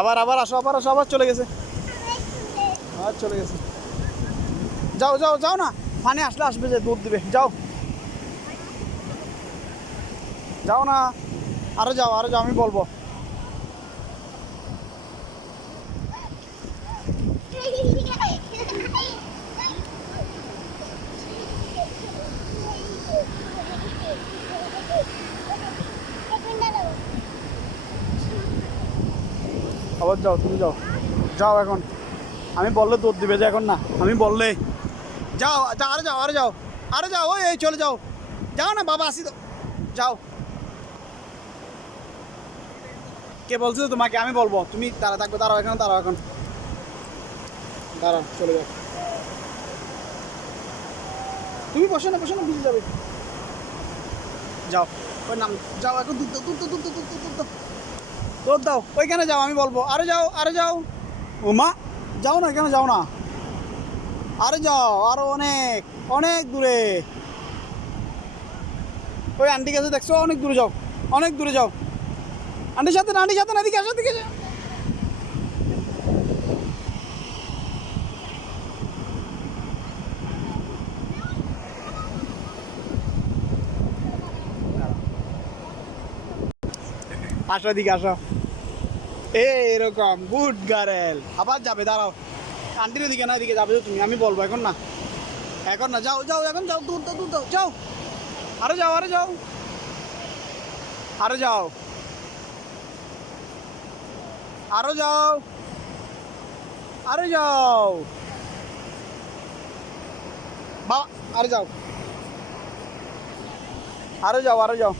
আবার আবার আসো, আবার আসো, আবার চলে গেছে, আবার চলে গেছে। যাও যাও যাও না, পানি আসলে আসবে, যে দুধ দিবে, যাও যাও না, আরো যাও, আরো যাও, আমি বলবো। আবার যাও, তুমি যাও, যাও এখন, আমি বললে দুধ দিবে, যে এখন না, আমি বললে যাও যাও, আরে যাও, আরে যাও, আরে যাও, ওই এই চলে যাও, যাও না বাবা, আসি তো, যাও। কে বলছো তোমাকে, আমি বলবো, তুমি তারা থাকবে, দাঁড়াও এখন, দাঁড়াও এখন, দাঁড়াও, চলে যাও, তুমি বসো না, বসো না, ভিজে যাবে, যাও, ওই নাম, যাও এখন, দুধ দাও, দুধ দাও, দুধ দাও, দুধ দাও, দুধ দাও, দুধ দাও, ওইখানে যাও, আমি বলবো, আরে যাও, আরে যাও, ও মা, যাও না, কেন যাও না, আরে যাও, আরো অনেক অনেক দূরে, ওই আন্টি কাছে দেখছো, অনেক দূরে যাও, অনেক দূরে যাও, আন্টির সাথে না, আন্টির সাথে না, এদিকে আসো, এদিকে যাও। আসো, এদিকে আসো, এরকম গুড গার্ল, আবার যাবে, দাঁড়াও, আন্টির এদিকে না, এদিকে যাবে তো তুমি, আমি বলবো এখন না, এখন না, যাও যাও, এখন যাও, দুধ দাও, দুধ দাও, যাও, আরে যাও, আরে যাও, আরে যাও, আরো যাও, আরে যাও বাবা, আরে যাও, আরে যাও, আরে যাও,